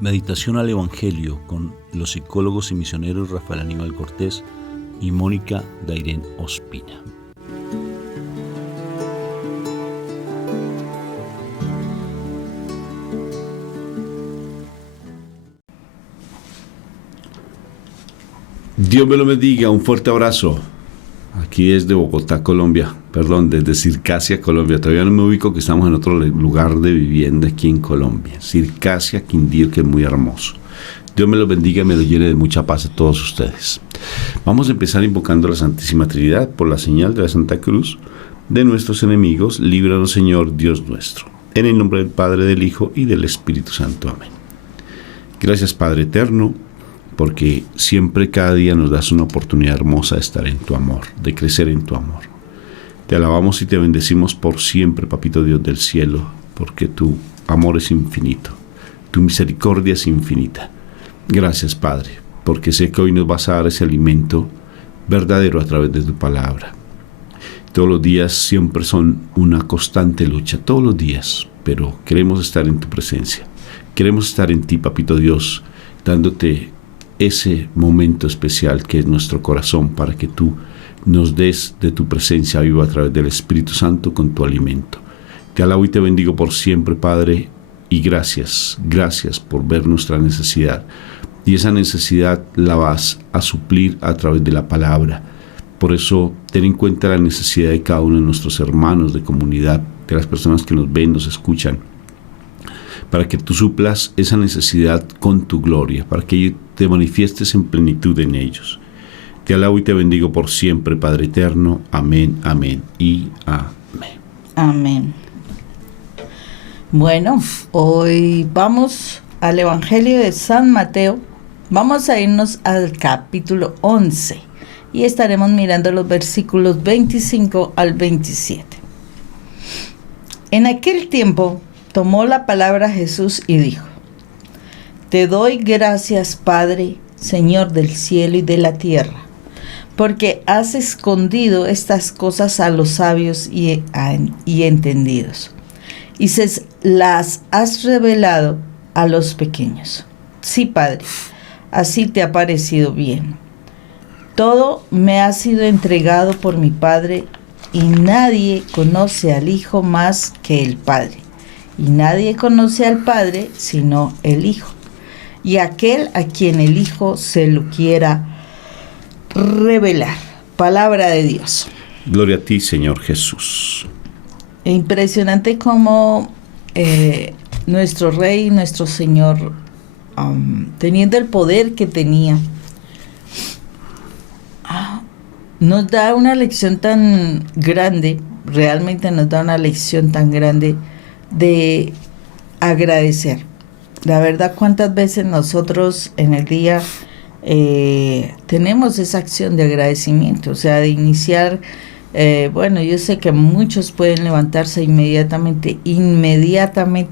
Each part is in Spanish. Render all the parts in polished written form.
Meditación al Evangelio con los psicólogos y misioneros Rafael Aníbal Cortés y Mónica Dairén Ospina. Dios me lo bendiga, un fuerte abrazo. Aquí desde Bogotá, Colombia, desde Circasia, Colombia. Todavía no me ubico, que estamos en otro lugar de vivienda aquí en Colombia. Circasia, Quindío, que es muy hermoso. Dios me lo bendiga y me lo llene de mucha paz a todos ustedes. Vamos a empezar invocando a la Santísima Trinidad por la señal de la Santa Cruz de nuestros enemigos. Líbranos, Señor, Dios nuestro. En el nombre del Padre, del Hijo y del Espíritu Santo. Amén. Gracias, Padre eterno, porque siempre, cada día nos das una oportunidad hermosa de estar en tu amor, de crecer en tu amor. Te alabamos y te bendecimos por siempre, Papito Dios del cielo, porque tu amor es infinito, tu misericordia es infinita. Gracias, Padre, porque sé que hoy nos vas a dar ese alimento verdadero a través de tu palabra. Todos los días siempre son una constante lucha, todos los días, pero queremos estar en tu presencia. Queremos estar en ti, Papito Dios, dándote ese momento especial que es nuestro corazón, para que tú nos des de tu presencia viva a través del Espíritu Santo con tu alimento. Te alabo y te bendigo por siempre, Padre, y gracias por ver nuestra necesidad. Y esa necesidad la vas a suplir a través de la palabra. Por eso, ten en cuenta la necesidad de cada uno de nuestros hermanos de comunidad, de las personas que nos ven, nos escuchan, para que tú suplas esa necesidad con tu gloria, para que te manifiestes en plenitud en ellos. Te alabo y te bendigo por siempre, Padre eterno. Amén, amén y amén. Amén. Bueno, hoy vamos al Evangelio de San Mateo. Vamos a irnos al capítulo 11 y estaremos mirando los versículos 25 al 27. En aquel tiempo tomó la palabra Jesús y dijo: Te doy gracias, Padre, Señor del cielo y de la tierra, porque has escondido estas cosas a los sabios y entendidos, y se las has revelado a los pequeños. Sí, Padre, así te ha parecido bien. Todo me ha sido entregado por mi Padre, y nadie conoce al Hijo más que el Padre, y nadie conoce al Padre sino el Hijo, y aquel a quien el Hijo se lo quiera revelar. Palabra de Dios. Gloria a ti, Señor Jesús. Impresionante cómo nuestro Rey, nuestro Señor, teniendo el poder que tenía, nos da una lección tan grande, realmente nos da una lección tan grande de agradecer. La verdad, cuántas veces nosotros en el día tenemos esa acción de agradecimiento, o sea, de iniciar. Bueno, yo sé que muchos pueden levantarse inmediatamente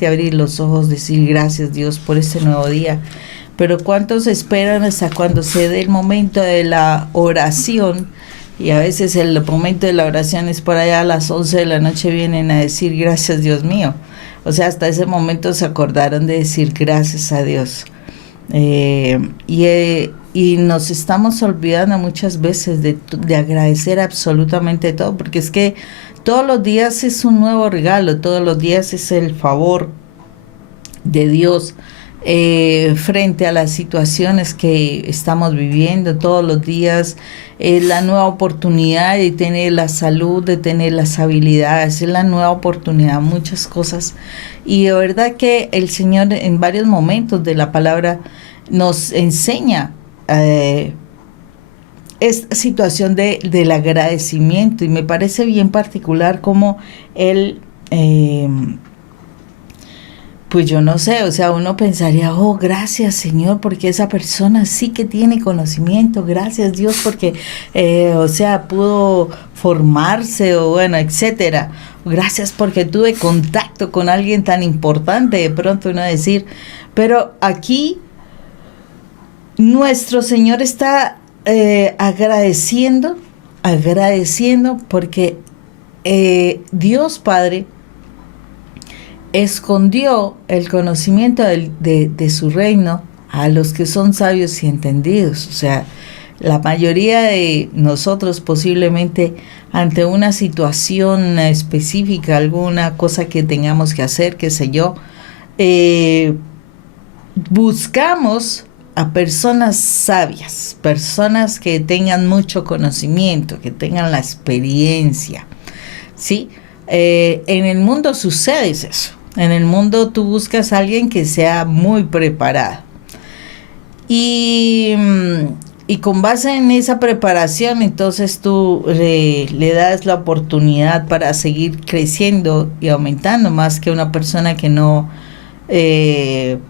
abrir los ojos, decir gracias, Dios, por este nuevo día, pero cuántos esperan hasta cuando se dé el momento de la oración, y a veces el momento de la oración es por allá a las 11 de la noche, vienen a decir gracias, Dios mío. O sea, hasta ese momento se acordaron de decir gracias a Dios. Y nos estamos olvidando muchas veces de agradecer absolutamente todo, porque es que todos los días es un nuevo regalo, todos los días es el favor de Dios frente a las situaciones que estamos viviendo. Todos los días es la nueva oportunidad de tener la salud, de tener las habilidades, es la nueva oportunidad, muchas cosas. Y de verdad que el Señor en varios momentos de la palabra nos enseña esta situación del agradecimiento, y me parece bien particular cómo Él pues yo no sé, o sea, uno pensaría, oh, gracias, Señor, porque esa persona sí que tiene conocimiento, gracias, Dios, porque, o sea, pudo formarse, o bueno, etcétera. Gracias porque tuve contacto con alguien tan importante, de pronto uno decir, pero aquí nuestro Señor está agradeciendo porque Dios Padre escondió el conocimiento de su reino a los que son sabios y entendidos. O sea, la mayoría de nosotros posiblemente ante una situación específica, alguna cosa que tengamos que hacer, qué sé yo, buscamos a personas sabias, personas que tengan mucho conocimiento, que tengan la experiencia, ¿sí? En el mundo sucede eso. En el mundo tú buscas a alguien que sea muy preparado. Y con base en esa preparación, entonces tú le das la oportunidad para seguir creciendo y aumentando, más que una persona que no se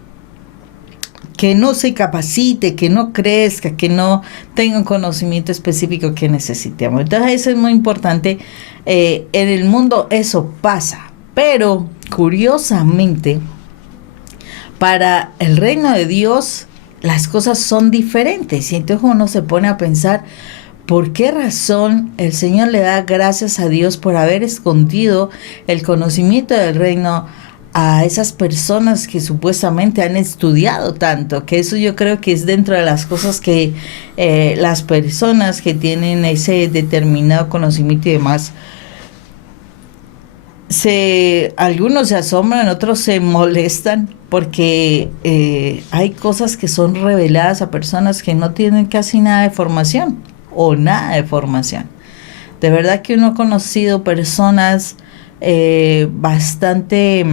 capacite, que no crezca, que no tenga un conocimiento específico que necesitamos. Entonces eso es muy importante. En el mundo eso pasa, pero curiosamente para el reino de Dios las cosas son diferentes, y entonces uno se pone a pensar por qué razón el Señor le da gracias a Dios por haber escondido el conocimiento del reino a esas personas que supuestamente han estudiado tanto, que eso yo creo que es dentro de las cosas que las personas que tienen ese determinado conocimiento y demás, algunos se asombran, otros se molestan, porque hay cosas que son reveladas a personas que no tienen casi nada de formación o nada de formación. De verdad que uno ha conocido personas bastante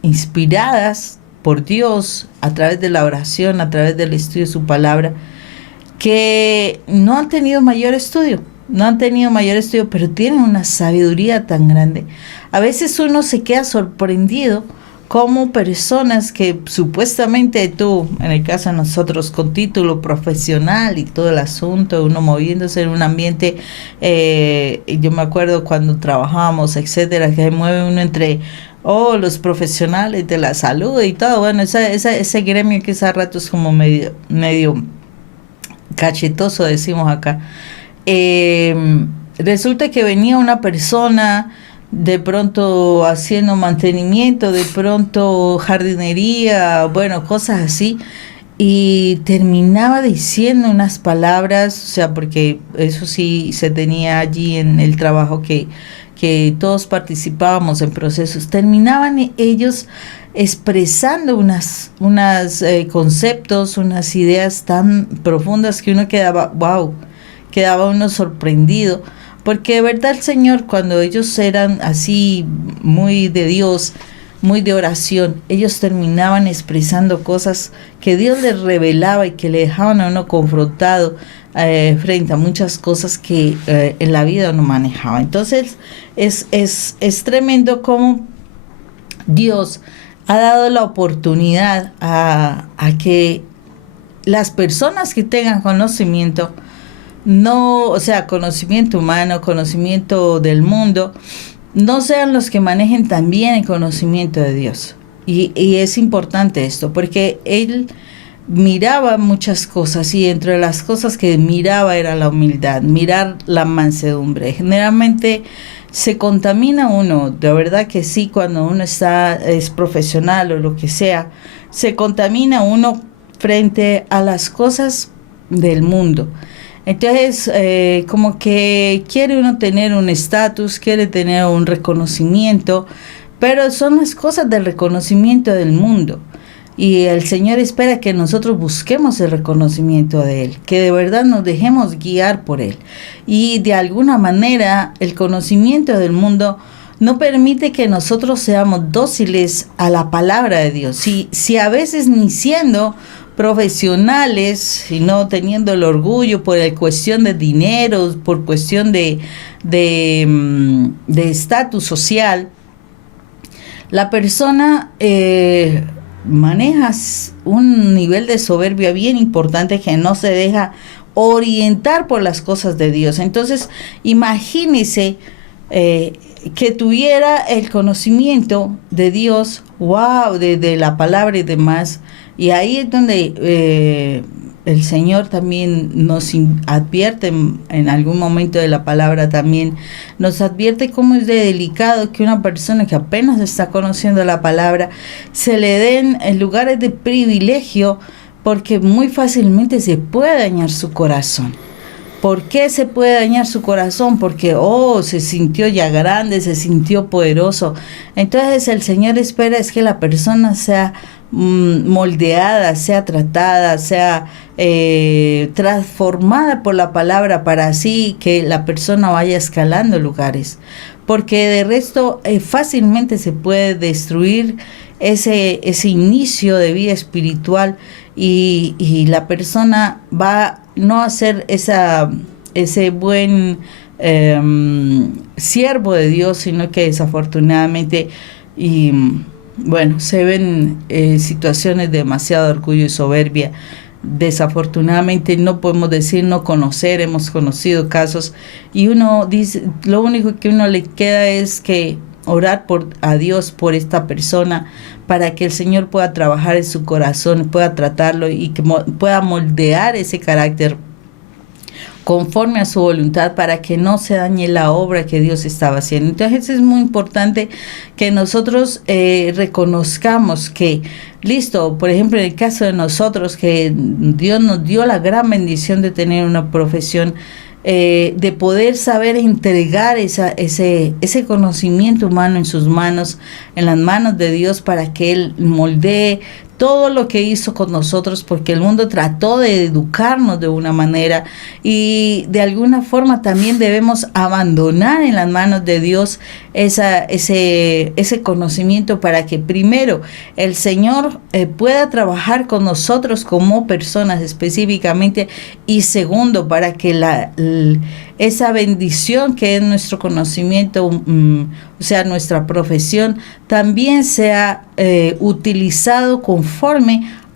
inspiradas por Dios a través de la oración, a través del estudio de su palabra, que no han tenido mayor estudio, pero tienen una sabiduría tan grande. A veces uno se queda sorprendido como personas que supuestamente tú, en el caso de nosotros, con título profesional y todo el asunto, uno moviéndose en un ambiente, yo me acuerdo cuando trabajábamos, etcétera, que se mueve uno entre los profesionales de la salud y todo, bueno, ese gremio que a rato es como medio cachetoso, decimos acá. Resulta que venía una persona de pronto haciendo mantenimiento, de pronto jardinería, bueno, cosas así, y terminaba diciendo unas palabras, o sea, porque eso sí se tenía allí en el trabajo que todos participábamos en procesos, terminaban ellos expresando unos conceptos, unas ideas tan profundas que uno quedaba uno sorprendido, porque de verdad el Señor, cuando ellos eran así muy de Dios, muy de oración, ellos terminaban expresando cosas que Dios les revelaba y que le dejaban a uno confrontado frente a muchas cosas que en la vida uno manejaba. Entonces es tremendo cómo Dios ha dado la oportunidad a que las personas que tengan conocimiento, conocimiento humano, conocimiento del mundo, no sean los que manejen también el conocimiento de Dios. Y es importante esto, porque él miraba muchas cosas, y entre las cosas que miraba era la humildad, mirar la mansedumbre. Generalmente se contamina uno, de verdad que sí, cuando uno es profesional o lo que sea, se contamina uno frente a las cosas del mundo. Entonces, como que quiere uno tener un estatus, quiere tener un reconocimiento, pero son las cosas del reconocimiento del mundo. Y el Señor espera que nosotros busquemos el reconocimiento de Él, que de verdad nos dejemos guiar por Él. Y de alguna manera, el conocimiento del mundo no permite que nosotros seamos dóciles a la palabra de Dios. Si a veces ni siendo profesionales, sino teniendo el orgullo por cuestión de dinero, por cuestión de estatus social, la persona maneja un nivel de soberbia bien importante, que no se deja orientar por las cosas de Dios. Entonces, imagínese que tuviera el conocimiento de Dios, de la palabra y demás. Y ahí es donde el Señor también nos advierte en algún momento de la palabra, también nos advierte cómo es de delicado que una persona que apenas está conociendo la palabra se le den lugares de privilegio, porque muy fácilmente se puede dañar su corazón. ¿Por qué se puede dañar su corazón? Porque, se sintió ya grande, se sintió poderoso. Entonces el Señor espera es que la persona sea moldeada, sea tratada, sea transformada por la palabra, para así que la persona vaya escalando lugares. Porque de resto fácilmente se puede destruir ese inicio de vida espiritual, y la persona va no a ser ese buen siervo de Dios, sino que desafortunadamente se ven situaciones de demasiado orgullo y soberbia. Desafortunadamente no podemos decir no conocer, hemos conocido casos, y uno dice, lo único que uno le queda es que orar a Dios por esta persona, para que el Señor pueda trabajar en su corazón, pueda tratarlo y que pueda moldear ese carácter conforme a su voluntad, para que no se dañe la obra que Dios estaba haciendo. Entonces es muy importante que nosotros reconozcamos que, por ejemplo, en el caso de nosotros, que Dios nos dio la gran bendición de tener una profesión, de poder saber entregar ese conocimiento humano en sus manos, en las manos de Dios, para que Él moldee todo lo que hizo con nosotros, porque el mundo trató de educarnos de una manera, y de alguna forma también debemos abandonar en las manos de Dios ese conocimiento, para que primero el Señor pueda trabajar con nosotros como personas específicamente, y segundo, para que esa bendición que es nuestro conocimiento, o sea, nuestra profesión, también sea utilizado conforme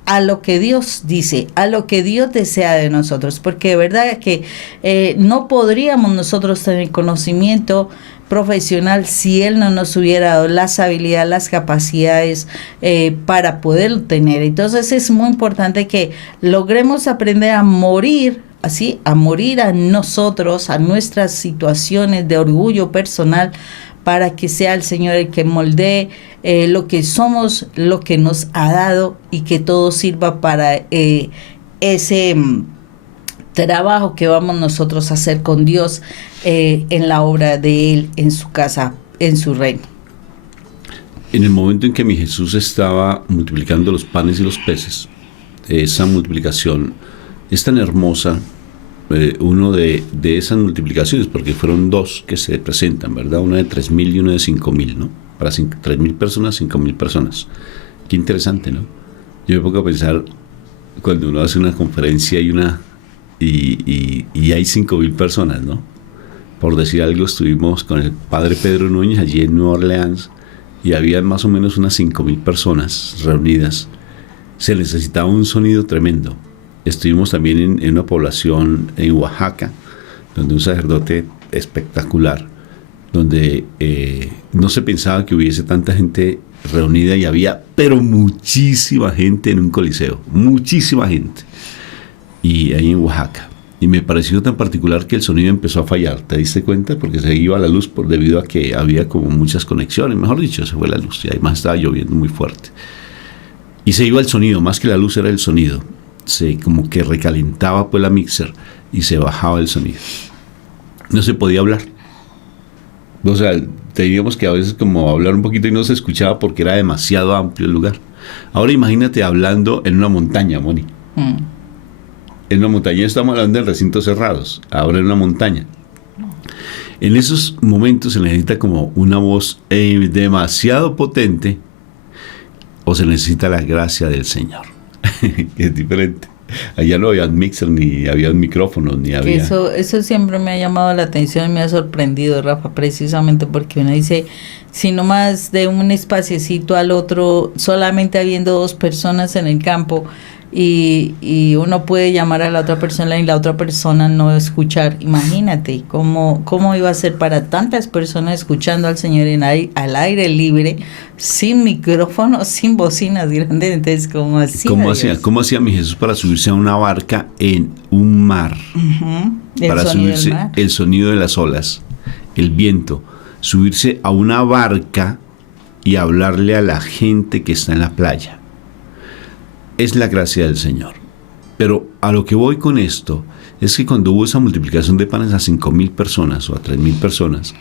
a lo que Dios dice, a lo que Dios desea de nosotros, porque de verdad que no podríamos nosotros tener conocimiento profesional si Él no nos hubiera dado las habilidades, las capacidades para poder tener. Entonces es muy importante que logremos aprender a morir, así, a morir a nosotros, a nuestras situaciones de orgullo personal, para que sea el Señor el que moldee lo que somos, lo que nos ha dado, y que todo sirva para ese trabajo que vamos nosotros a hacer con Dios en la obra de Él, en su casa, en su reino. En el momento en que mi Jesús estaba multiplicando los panes y los peces, esa multiplicación es tan hermosa, uno de esas multiplicaciones, porque fueron dos que se presentan, ¿verdad? Una de 3,000 y una de 5,000, ¿no? Para 3,000 personas, 5,000 personas. Qué interesante, ¿no? Yo me pongo a pensar, cuando uno hace una conferencia y hay 5,000 personas, ¿no? Por decir algo, estuvimos con el padre Pedro Núñez allí en Nueva Orleans, y había más o menos unas 5,000 personas reunidas. Se necesitaba un sonido tremendo. Estuvimos también en una población en Oaxaca, donde un sacerdote espectacular, donde no se pensaba que hubiese tanta gente reunida, y había, pero muchísima gente en un coliseo, muchísima gente, y ahí en Oaxaca. Y me pareció tan particular que el sonido empezó a fallar. ¿Te diste cuenta? Porque se iba la luz debido a que había como muchas conexiones, mejor dicho, se fue la luz, y además estaba lloviendo muy fuerte. Y se iba el sonido, más que la luz era el sonido. Se como que recalentaba pues la mixer y se bajaba el sonido. No se podía hablar. O sea, teníamos que a veces como hablar un poquito y no se escuchaba porque era demasiado amplio el lugar. Ahora imagínate hablando en una montaña, Moni. En una montaña, estamos hablando de recintos cerrados, ahora en una montaña. En esos momentos se necesita como una voz demasiado potente, o se necesita la gracia del Señor. Que es diferente. Allá no había mixer, ni había micrófonos, ni había... Eso siempre me ha llamado la atención y me ha sorprendido, Rafa, precisamente porque uno dice, si nomás de un espaciecito al otro, solamente habiendo 2 personas en el campo, y uno puede llamar a la otra persona y la otra persona no escuchar. Imagínate cómo iba a ser para tantas personas escuchando al Señor al aire libre, sin micrófono, sin bocinas grandes. Entonces, ¿Cómo hacía mi Jesús para subirse a una barca en un mar? Para subirse, el sonido de las olas, el viento, subirse a una barca y hablarle a la gente que está en la playa. Es la gracia del Señor. Pero a lo que voy con esto es que cuando hubo esa multiplicación de panes a 5,000 personas o a 3,000 personas,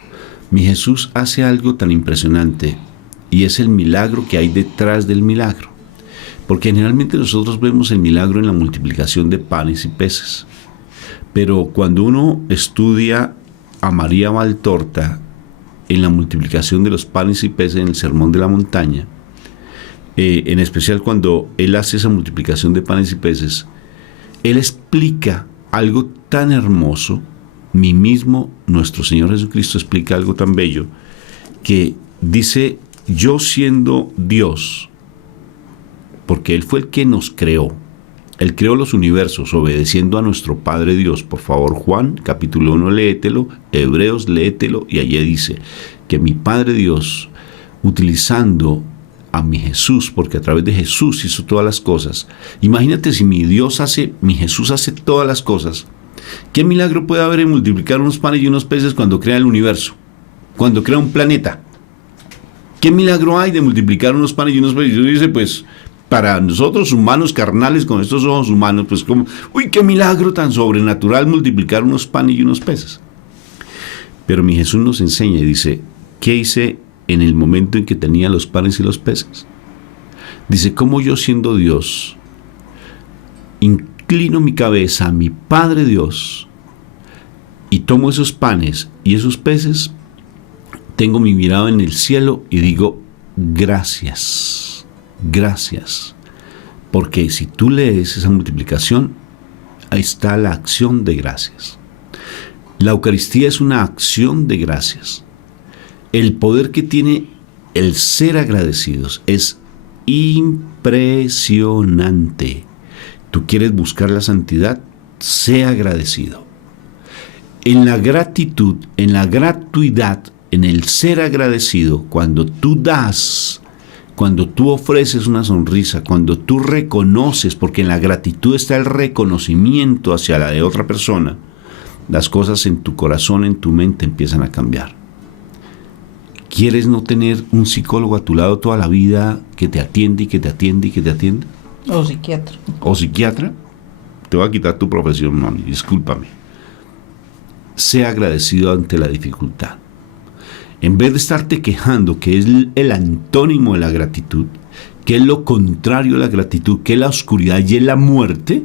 mi Jesús hace algo tan impresionante, y es el milagro que hay detrás del milagro. Porque generalmente nosotros vemos el milagro en la multiplicación de panes y peces. Pero cuando uno estudia a María Valtorta en la multiplicación de los panes y peces en el Sermón de la Montaña, en especial cuando él hace esa multiplicación de panes y peces, él explica algo tan hermoso. Nuestro Señor Jesucristo explica algo tan bello, que dice: yo siendo Dios, porque Él fue el que nos creó, Él creó los universos obedeciendo a nuestro Padre Dios. Por favor, Juan, capítulo 1, léetelo, Hebreos, léetelo, y allí dice que mi Padre Dios, utilizando a mi Jesús, porque a través de Jesús hizo todas las cosas. Imagínate si mi Jesús hace todas las cosas. ¿Qué milagro puede haber en multiplicar unos panes y unos peces cuando crea el universo? Cuando crea un planeta. ¿Qué milagro hay de multiplicar unos panes y unos peces? Y uno dice, pues, para nosotros humanos carnales, con estos ojos humanos, pues como, qué milagro tan sobrenatural multiplicar unos panes y unos peces. Pero mi Jesús nos enseña y dice, ¿qué hice en el momento en que tenía los panes y los peces? Dice, ¿cómo yo siendo Dios inclino mi cabeza a mi Padre Dios y tomo esos panes y esos peces, tengo mi mirada en el cielo y digo, gracias, gracias? Porque si tú lees esa multiplicación, ahí está la acción de gracias. La Eucaristía es una acción de gracias. El poder que tiene el ser agradecidos es impresionante. ¿Tú quieres buscar la santidad? Sé agradecido. En la gratitud, en la gratuidad, en el ser agradecido, cuando tú das, cuando tú ofreces una sonrisa, cuando tú reconoces, porque en la gratitud está el reconocimiento hacia la de otra persona, las cosas en tu corazón, en tu mente empiezan a cambiar. ¿Quieres no tener un psicólogo a tu lado toda la vida que te atiende y que te atiende y que te atiende? O psiquiatra. ¿O psiquiatra? Te voy a quitar tu profesión, mami, discúlpame. Sé agradecido ante la dificultad. En vez de estarte quejando, que es el antónimo de la gratitud, que es lo contrario a la gratitud, que es la oscuridad y es la muerte,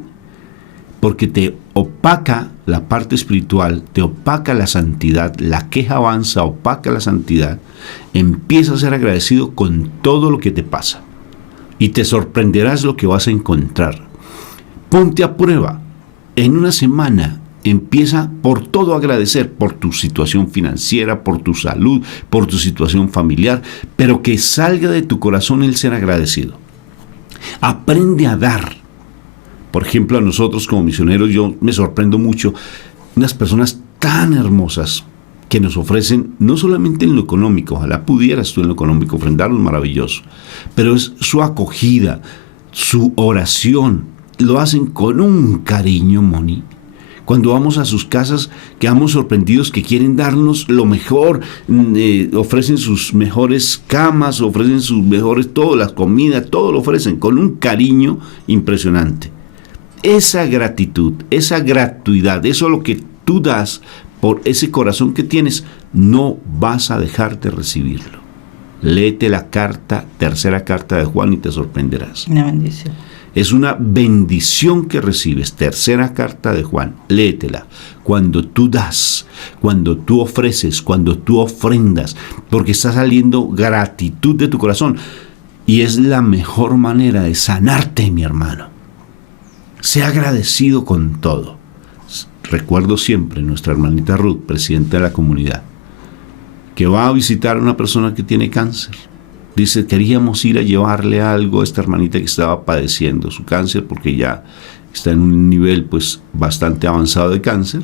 porque te opaca la parte espiritual, te opaca la santidad, la queja avanza, opaca la santidad, empieza a ser agradecido con todo lo que te pasa y te sorprenderás lo que vas a encontrar. Ponte a prueba, en una semana empieza por todo a agradecer, por tu situación financiera, por tu salud, por tu situación familiar, pero que salga de tu corazón el ser agradecido. Aprende a dar. Por ejemplo, a nosotros como misioneros, yo me sorprendo mucho, unas personas tan hermosas que nos ofrecen, no solamente en lo económico, ojalá pudieras tú en lo económico ofrendarnos, maravilloso, pero es su acogida, su oración, lo hacen con un cariño, Moni. Cuando vamos a sus casas, quedamos sorprendidos que quieren darnos lo mejor, ofrecen sus mejores camas, ofrecen sus mejores, todo, la comida, todo lo ofrecen con un cariño impresionante. Esa gratitud, esa gratuidad, eso es lo que tú das por ese corazón que tienes, no vas a dejar de recibirlo. Léete la tercera carta de Juan y te sorprenderás. Una bendición. Es una bendición que recibes. Tercera carta de Juan, léetela. Cuando tú das, cuando tú ofreces, cuando tú ofrendas, porque está saliendo gratitud de tu corazón. Y es la mejor manera de sanarte, mi hermano. Sea agradecido con todo. Recuerdo siempre nuestra hermanita Ruth, presidenta de la comunidad, que va a visitar a una persona que tiene cáncer. Dice, queríamos ir a llevarle algo a esta hermanita que estaba padeciendo su cáncer, porque ya está en un nivel pues bastante avanzado de cáncer.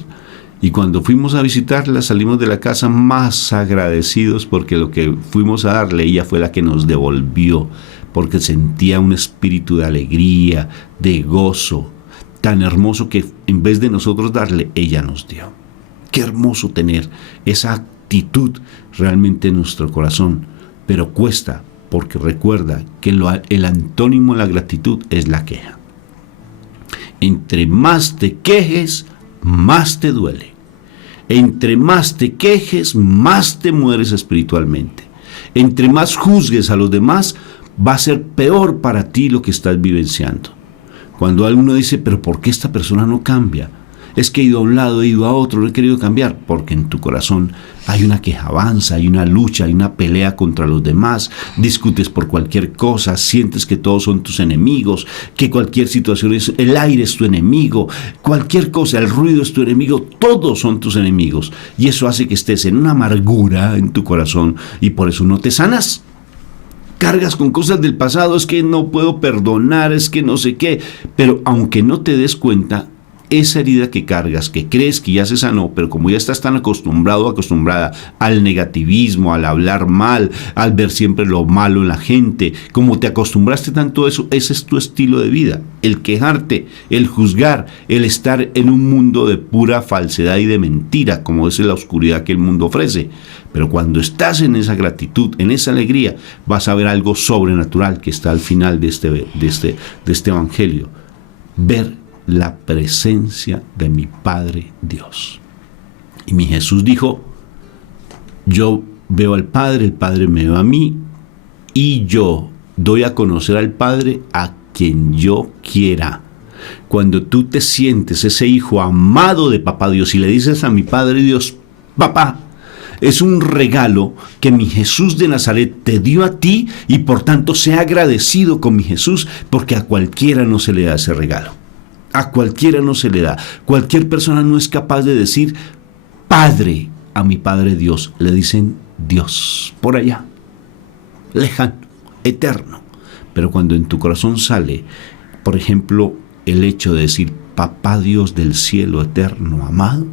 Y cuando fuimos a visitarla, salimos de la casa más agradecidos, porque lo que fuimos a darle, ella fue la que nos devolvió, porque sentía un espíritu de alegría, de gozo, tan hermoso que en vez de nosotros darle, ella nos dio. Qué hermoso tener esa actitud realmente en nuestro corazón, pero cuesta, porque recuerda que el antónimo de la gratitud es la queja. Entre más te quejes, más te duele. Entre más te quejes, más te mueres espiritualmente. Entre más juzgues a los demás, va a ser peor para ti lo que estás vivenciando. Cuando alguno dice, pero ¿por qué esta persona no cambia? Es que he ido a un lado, he ido a otro, no he querido cambiar. Porque en tu corazón hay una quejabanza, hay una lucha, hay una pelea contra los demás. Discutes por cualquier cosa, sientes que todos son tus enemigos, que cualquier situación es, el aire es tu enemigo, cualquier cosa, el ruido es tu enemigo, todos son tus enemigos. Y eso hace que estés en una amargura en tu corazón y por eso no te sanas. Cargas con cosas del pasado, es que no puedo perdonar, es que no sé qué. Pero aunque no te des cuenta, esa herida que cargas, que crees que ya se sanó, pero como ya estás tan acostumbrado o acostumbrada al negativismo, al hablar mal, al ver siempre lo malo en la gente, como te acostumbraste tanto a eso, ese es tu estilo de vida. El quejarte, el juzgar, el estar en un mundo de pura falsedad y de mentira, como es la oscuridad que el mundo ofrece. Pero cuando estás en esa gratitud, en esa alegría, vas a ver algo sobrenatural que está al final de este evangelio. Ver la presencia de mi Padre Dios. Y mi Jesús dijo, yo veo al Padre, el Padre me ve a mí, y yo doy a conocer al Padre a quien yo quiera. Cuando tú te sientes ese hijo amado de Papá Dios y le dices a mi Padre Dios, papá, es un regalo que mi Jesús de Nazaret te dio a ti, y por tanto sea agradecido con mi Jesús, porque a cualquiera no se le da ese regalo. A cualquiera no se le da. Cualquier persona no es capaz de decir Padre a mi Padre Dios. Le dicen Dios, por allá, lejano, eterno. Pero cuando en tu corazón sale, por ejemplo, el hecho de decir Papá Dios del cielo eterno, amado,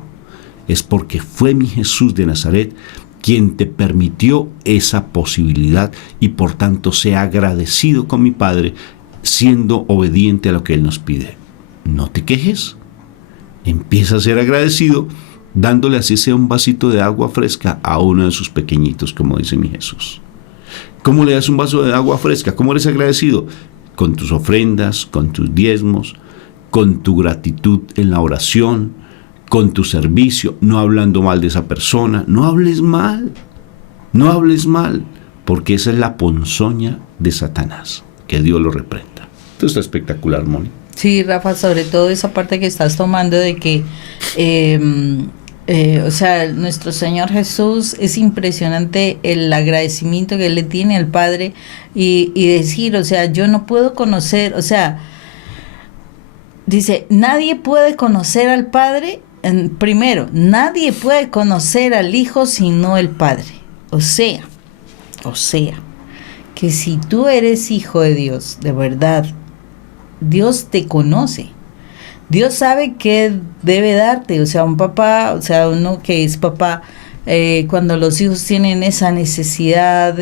es porque fue mi Jesús de Nazaret quien te permitió esa posibilidad, y por tanto sea agradecido con mi Padre, siendo obediente a lo que Él nos pide. No te quejes, empieza a ser agradecido, dándole así sea un vasito de agua fresca a uno de sus pequeñitos, como dice mi Jesús. ¿Cómo le das un vaso de agua fresca? ¿Cómo eres agradecido? Con tus ofrendas, con tus diezmos, con tu gratitud en la oración, con tu servicio, no hablando mal de esa persona. No hables mal, porque esa es la ponzoña de Satanás. Que Dios lo reprenda. Esto está espectacular, Moni. Sí, Rafa, sobre todo esa parte que estás tomando de que, nuestro Señor Jesús, es impresionante el agradecimiento que Él le tiene al Padre y decir, yo no puedo conocer, dice, nadie puede conocer al Padre, primero, nadie puede conocer al Hijo sino el Padre. O sea, que si tú eres hijo de Dios, de verdad, Dios te conoce. Dios sabe qué debe darte. Un papá, uno que es papá, cuando los hijos tienen esa necesidad,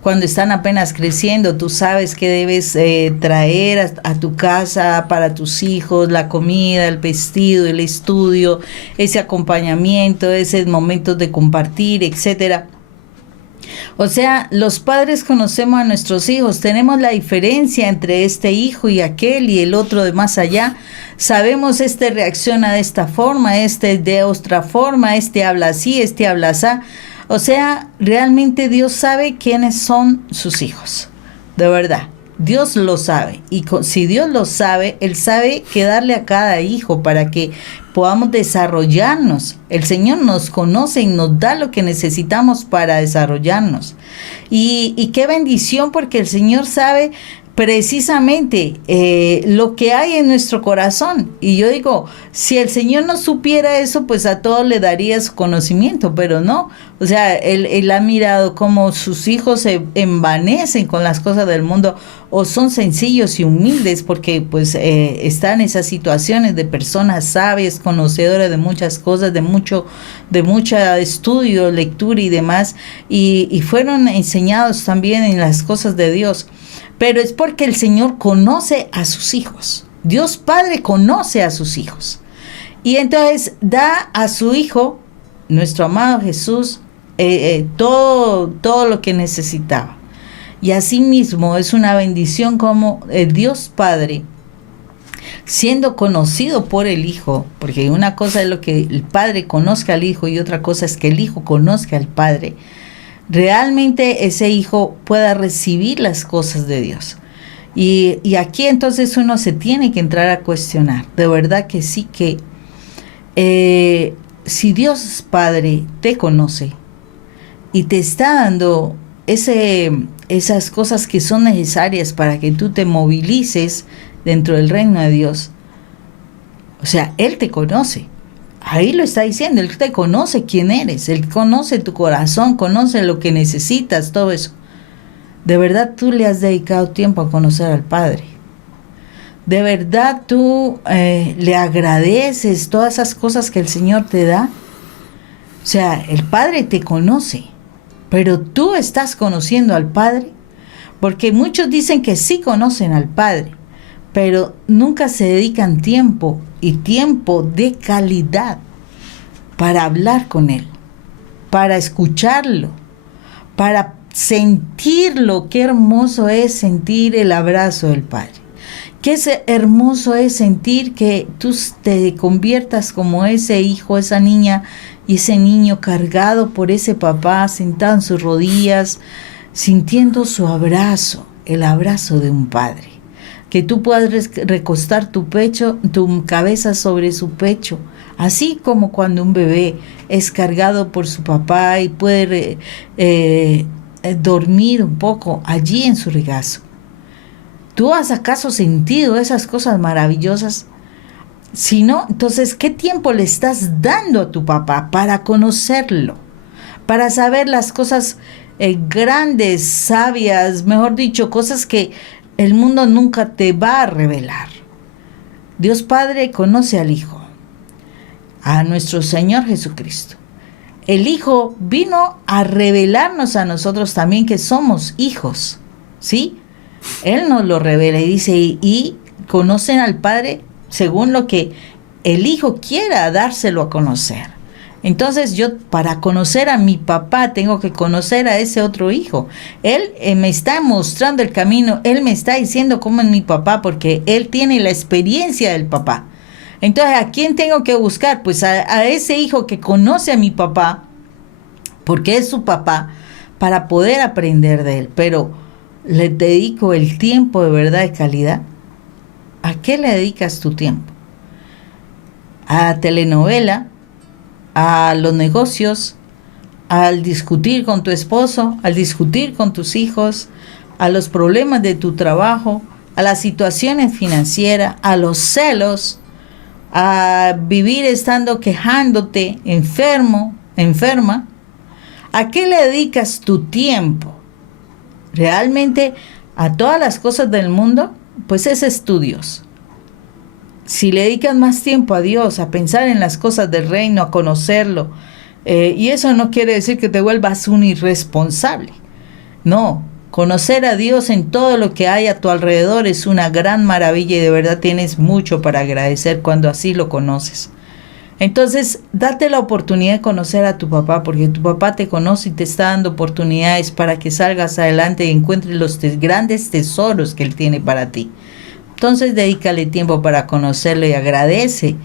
cuando están apenas creciendo, tú sabes que debes traer a tu casa para tus hijos, la comida, el vestido, el estudio, ese acompañamiento, esos momentos de compartir, etcétera. Los padres conocemos a nuestros hijos, tenemos la diferencia entre este hijo y aquel y el otro de más allá. Sabemos, este reacciona de esta forma, este de otra forma, este habla así, este habla así. Realmente Dios sabe quiénes son sus hijos, de verdad. Dios lo sabe, y si Dios lo sabe, Él sabe qué darle a cada hijo para que podamos desarrollarnos. El Señor nos conoce y nos da lo que necesitamos para desarrollarnos. Y qué bendición, porque el Señor sabe precisamente lo que hay en nuestro corazón. Y yo digo, si el Señor no supiera eso, pues a todos le daría su conocimiento, pero no. O sea, él ha mirado cómo sus hijos se envanecen con las cosas del mundo, o son sencillos y humildes, porque pues están en esas situaciones de personas sabias, conocedoras de muchas cosas, de mucho estudio, lectura y demás, y fueron enseñados también en las cosas de Dios. Pero es porque el Señor conoce a sus hijos. Dios Padre conoce a sus hijos. Y entonces da a su Hijo, nuestro amado Jesús, todo lo que necesitaba. Y asimismo es una bendición como el Dios Padre, siendo conocido por el Hijo, porque una cosa es lo que el Padre conozca al Hijo y otra cosa es que el Hijo conozca al Padre. Realmente ese hijo pueda recibir las cosas de Dios. Y aquí entonces uno se tiene que entrar a cuestionar. De verdad que sí, que si Dios Padre te conoce y te está dando esas cosas que son necesarias para que tú te movilices dentro del reino de Dios, o sea, Él te conoce. Ahí lo está diciendo, Él te conoce quién eres, Él conoce tu corazón, conoce lo que necesitas, todo eso. ¿De verdad tú le has dedicado tiempo a conocer al Padre? ¿De verdad tú le agradeces todas esas cosas que el Señor te da? O sea, el Padre te conoce, pero tú estás conociendo al Padre, porque muchos dicen que sí conocen al Padre, pero nunca se dedican tiempo y tiempo de calidad para hablar con Él, para escucharlo, para sentirlo. Qué hermoso es sentir el abrazo del Padre. Qué hermoso es sentir que tú te conviertas como ese hijo, esa niña y ese niño cargado por ese papá, sentado en sus rodillas, sintiendo su abrazo, el abrazo de un padre. Que tú puedas recostar tu cabeza sobre su pecho, así como cuando un bebé es cargado por su papá y puede dormir un poco allí en su regazo. ¿Tú has acaso sentido esas cosas maravillosas? Si no, entonces, ¿qué tiempo le estás dando a tu papá para conocerlo? Para saber las cosas grandes, sabias, mejor dicho, cosas que el mundo nunca te va a revelar. Dios Padre conoce al Hijo, a nuestro Señor Jesucristo. El Hijo vino a revelarnos a nosotros también que somos hijos, ¿sí? Él nos lo revela y dice, y conocen al Padre según lo que el Hijo quiera dárselo a conocer. Entonces yo, para conocer a mi papá, tengo que conocer a ese otro hijo. Él me está mostrando el camino, Él me está diciendo cómo es mi papá, porque Él tiene la experiencia del papá. Entonces, ¿a quién tengo que buscar? Pues a ese hijo que conoce a mi papá, porque es su papá, para poder aprender de él. Pero le dedico el tiempo de verdad de calidad. ¿A qué le dedicas tu tiempo? ¿A la telenovela? ¿A los negocios? ¿Al discutir con tu esposo? ¿Al discutir con tus hijos? ¿A los problemas de tu trabajo? ¿A las situaciones financieras? ¿A los celos? ¿A vivir estando quejándote, enfermo, enferma? ¿A qué le dedicas tu tiempo? ¿Realmente a todas las cosas del mundo? Pues es estudios. Si le dedicas más tiempo a Dios, a pensar en las cosas del reino, a conocerlo, y eso no quiere decir que te vuelvas un irresponsable. No, conocer a Dios en todo lo que hay a tu alrededor es una gran maravilla y de verdad tienes mucho para agradecer cuando así lo conoces. Entonces, date la oportunidad de conocer a tu papá, porque tu papá te conoce y te está dando oportunidades para que salgas adelante y encuentres los grandes tesoros que Él tiene para ti. Entonces, dedícale tiempo para conocerlo y agradece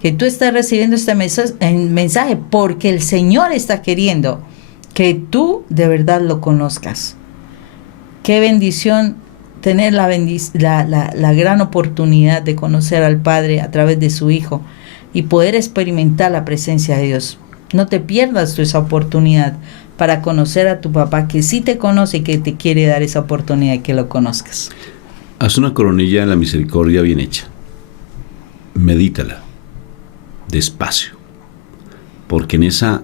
que tú estás recibiendo este mensaje, porque el Señor está queriendo que tú de verdad lo conozcas. Qué bendición tener la gran oportunidad de conocer al Padre a través de su Hijo y poder experimentar la presencia de Dios. No te pierdas esa oportunidad para conocer a tu papá, que sí te conoce y que te quiere dar esa oportunidad de que lo conozcas. Haz una coronilla en la misericordia bien hecha. Medítala despacio, porque en esa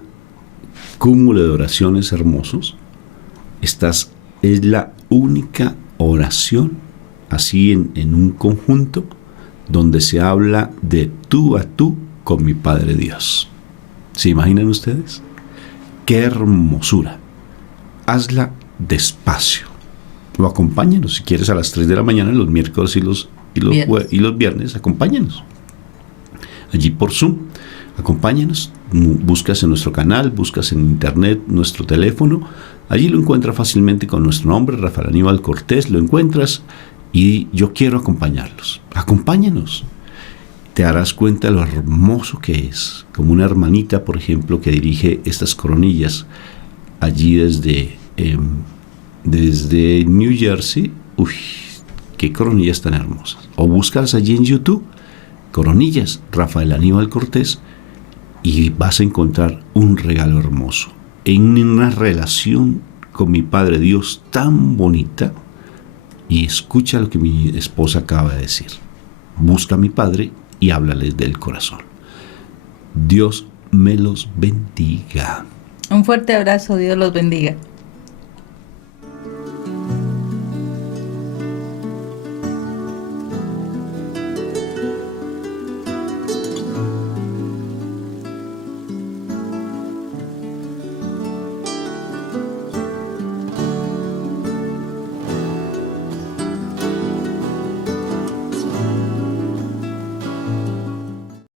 cúmulo de oraciones hermosos es la única oración así en un conjunto donde se habla de tú a tú con mi Padre Dios. ¿Se imaginan ustedes? ¡Qué hermosura! Hazla despacio. O acompáñanos si quieres a las 3 de la mañana los miércoles y los viernes, acompáñanos. Allí por Zoom, acompáñanos, buscas en nuestro canal, buscas en internet nuestro teléfono, allí lo encuentras fácilmente con nuestro nombre, Rafael Aníbal Cortés, lo encuentras y yo quiero acompañarlos. Acompáñanos. Te darás cuenta de lo hermoso que es, como una hermanita, por ejemplo, que dirige estas coronillas allí desde New Jersey. Uy, qué coronillas tan hermosas. O búscalas allí en YouTube, coronillas Rafael Aníbal Cortés, y vas a encontrar un regalo hermoso en una relación con mi Padre Dios tan bonita. Y escucha lo que mi esposa acaba de decir: busca a mi Padre y háblales del corazón. Dios me los bendiga. Un fuerte abrazo, Dios los bendiga.